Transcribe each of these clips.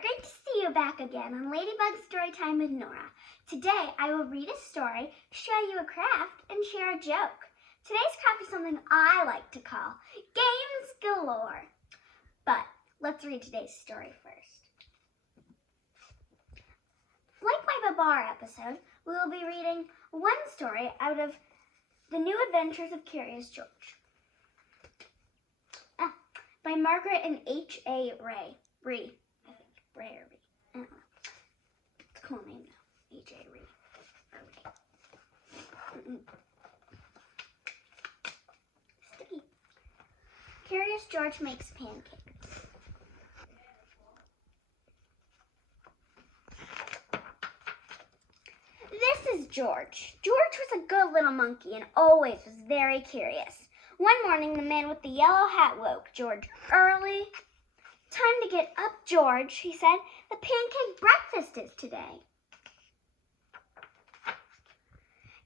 Great to see you back again on Ladybug Storytime with Norah. Today I will read a story, show you a craft, and share a joke. Today's craft is something I like to call Games Galore. But let's read today's story first. Like my Babar episode, we will be reading one story out of The New Adventures of Curious George by Margaret and H.A Rey. Rey, I think. Rey or Rey. I don't know. It's a cool name though. H.A Rey. Or Rey. Sticky. Curious George Makes Pancakes. This is George. George was a good little monkey and always was very curious. One morning, the man with the yellow hat woke George early. Time to get up, George, he said. The pancake breakfast is today.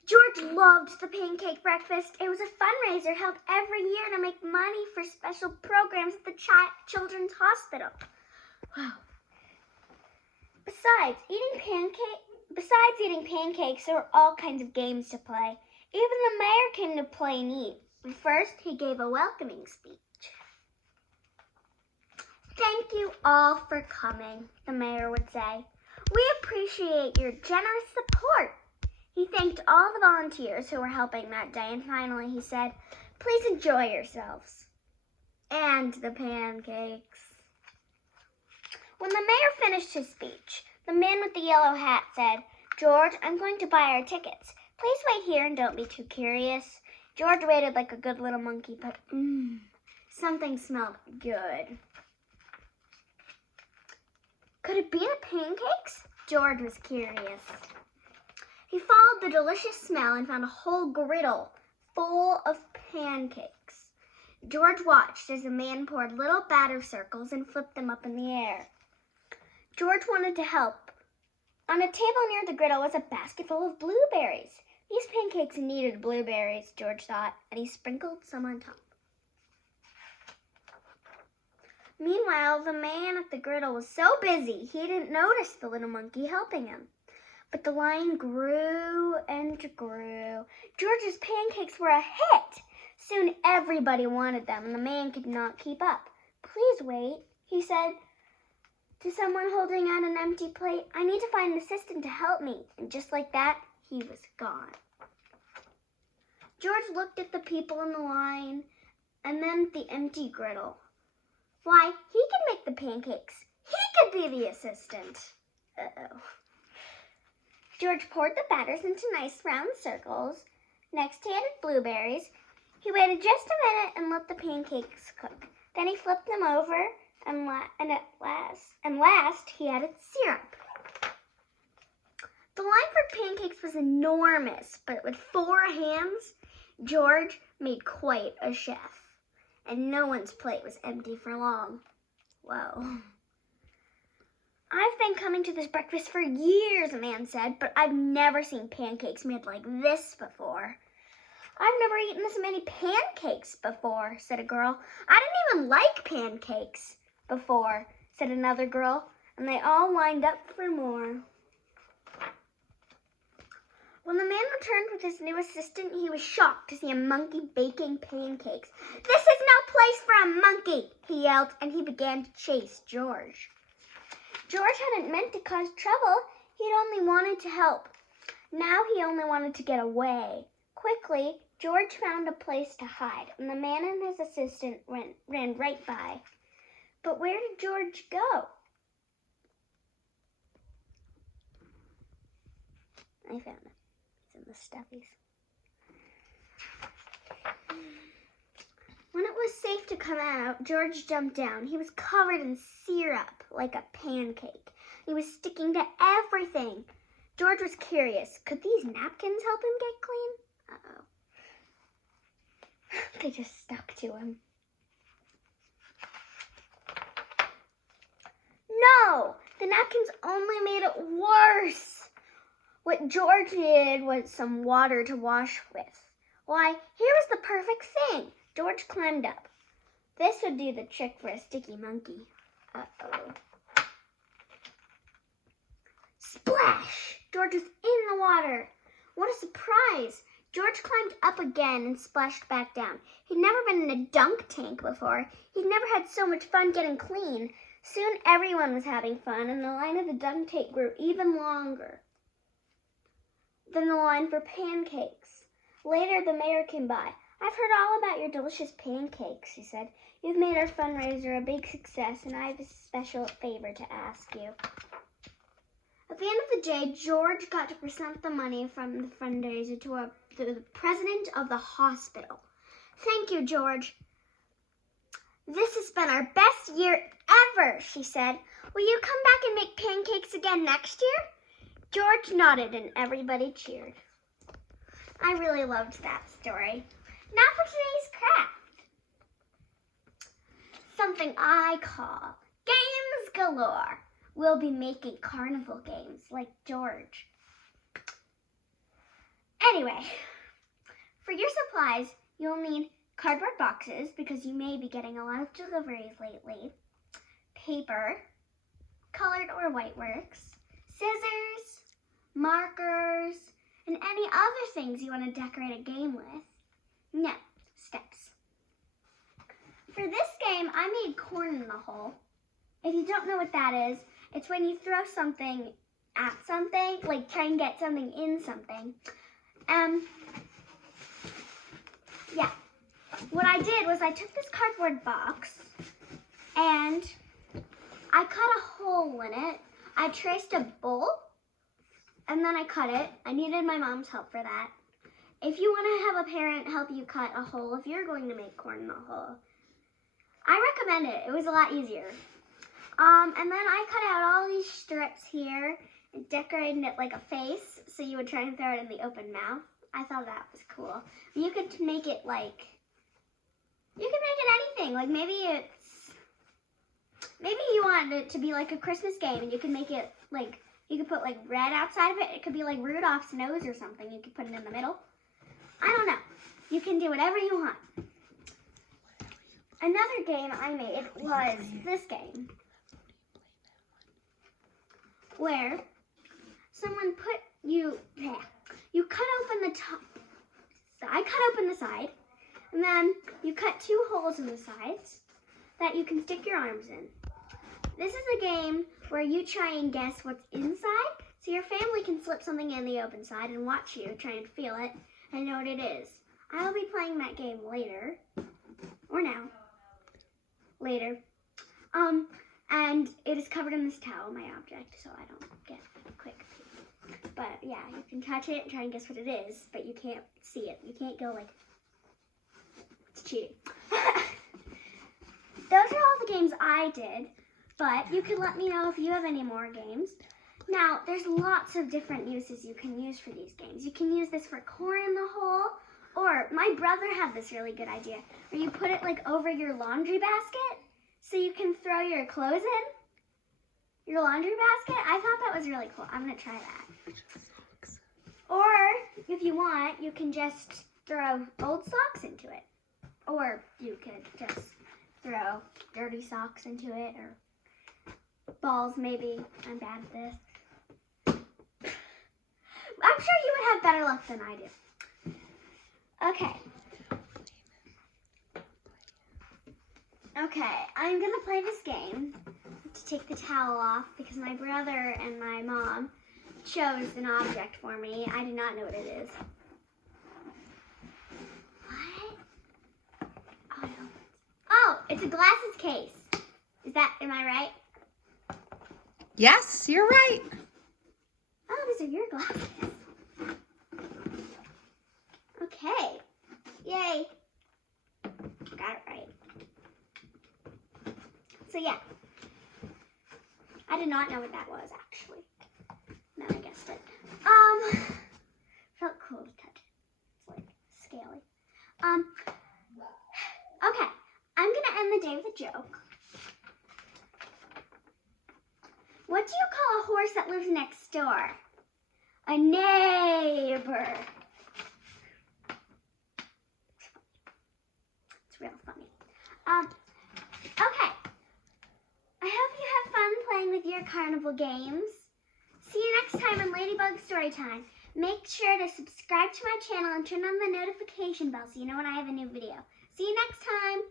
George loved the pancake breakfast. It was a fundraiser held every year to make money for special programs at the Children's Hospital. Wow. Besides eating pancakes, there were all kinds of games to play. Even the mayor came to play and eat. First, he gave a welcoming speech. Thank you all for coming, the mayor would say. We appreciate your generous support. He thanked all the volunteers who were helping that day, and finally he said, please enjoy yourselves. And the pancakes. When the mayor finished his speech, the man with the yellow hat said, George, I'm going to buy our tickets. Please wait here and don't be too curious. George waited like a good little monkey, but something smelled good. Could it be the pancakes? George was curious. He followed the delicious smell and found a whole griddle full of pancakes. George watched as the man poured little batter circles and flipped them up in the air. George wanted to help. On a table near the griddle was a basket full of blueberries. These pancakes needed blueberries, George thought, and he sprinkled some on top. Meanwhile, the man at the griddle was so busy he didn't notice the little monkey helping him. But the line grew and grew. George's pancakes were a hit. Soon everybody wanted them, and the man could not keep up. Please wait, he said to someone holding out an empty plate. I need to find an assistant to help me. And just like that, he was gone. George looked at the people in the line and then at the empty griddle. Why, he could make the pancakes. He could be the assistant. Uh-oh. George poured the batters into nice round circles. Next, he added blueberries. He waited just a minute and let the pancakes cook. Then he flipped them over, and last, he added syrup. The line for pancakes was enormous, but with 4 hands, George made quite a chef. And no one's plate was empty for long. Whoa. I've been coming to this breakfast for years, a man said, but I've never seen pancakes made like this before. I've never eaten this many pancakes before, said a girl. I didn't even like pancakes before, said another girl, and they all lined up for more. When the man returned with his new assistant, he was shocked to see a monkey baking pancakes. This is no place for a monkey, he yelled, and he began to chase George. George hadn't meant to cause trouble. He'd only wanted to help. Now he only wanted to get away. Quickly, George found a place to hide, and the man and his assistant ran right by. But where did George go? I found him. He's in the stuffies. When it was safe to come out, George jumped down. He was covered in syrup like a pancake. He was sticking to everything. George was curious. Could these napkins help him get clean? Uh-oh. They just stuck to him. No! The napkins only made it worse. What George needed was some water to wash with. Why, here was the perfect thing. George climbed up. This would do the trick for a sticky monkey. Uh-oh. again and splashed back down. He'd never been in a dunk tank before. He'd never had so much fun getting clean. Soon everyone was having fun, and the line of the dunk tank grew even longer than the line for pancakes. Later, the mayor came by. "I've heard all about your delicious pancakes," he said. "You've made our fundraiser a big success, and I have a special favor to ask you." At the end of the day, George got to present the money from the fundraiser to the president of the hospital. "Thank you, George. This has been our best year ever," she said. "Will you come back and make pancakes again next year?" George nodded and everybody cheered. I really loved that story. Now for today's craft. Something I call games galore. We'll be making carnival games like George. Anyway, for your supplies, you'll need cardboard boxes because you may be getting a lot of deliveries lately, paper, colored or white works, scissors, markers, and any other things you want to decorate a game with. Now, steps. For this game, I made corn in the hole. If you don't know what that is, it's when you throw something at something, like try and get something in something. Yeah. What I did was I took this cardboard box and I cut a hole in it. I traced a bowl and then I cut it. I needed my mom's help for that. If you want to have a parent help you cut a hole, if you're going to make corn in the hole, I recommend it. It was a lot easier. And then I cut out all these strips here and decorated it like a face, so you would try and throw it in the open mouth. I thought that was cool. You could make it like, you could make it anything. Like maybe you want it to be like a Christmas game, and you can make it like, you could put like red outside of it. It could be like Rudolph's nose or something. You could put it in the middle. I don't know. You can do whatever you want. Another game I made was this game, where someone you cut open the top. I cut open the side, and then you cut 2 holes in the sides that you can stick your arms in. This is a game where you try and guess what's inside, so your family can slip something in the open side and watch you try and feel it and know what it is. I'll be playing that game later, or now, later. And it is covered in this towel, my object, so I don't get quick. But yeah, you can touch it and try and guess what it is, but you can't see it. You can't go like, it's cheating. Those are all the games I did, but you can let me know if you have any more games. Now, there's lots of different uses you can use for these games. You can use this for corn in the hole, or my brother had this really good idea, where you put it like over your laundry basket, so you can throw your clothes in your laundry basket. I thought that was really cool. I'm going to try that. Or, if you want, you can just throw old socks into it. Or you could just throw dirty socks into it, or balls maybe. I'm bad at this. I'm sure you would have better luck than I do. Okay. Okay, I'm going to play this game to take the towel off because my brother and my mom chose an object for me. I do not know what it is. What? Oh, no. Oh, it's a glasses case. Am I right? Yes, you're right. Oh, these are your glasses. Okay. Yay. Got it right. So yeah, I did not know what that was actually. Now I guessed it. Felt cool to touch it. It's like scaly. Okay, I'm gonna end the day with a joke. What do you call a horse that lives next door? A neighbor. It's real funny. Okay. I hope you have fun playing with your carnival games. See you next time on Ladybug Storytime. Make sure to subscribe to my channel and turn on the notification bell so you know when I have a new video. See you next time.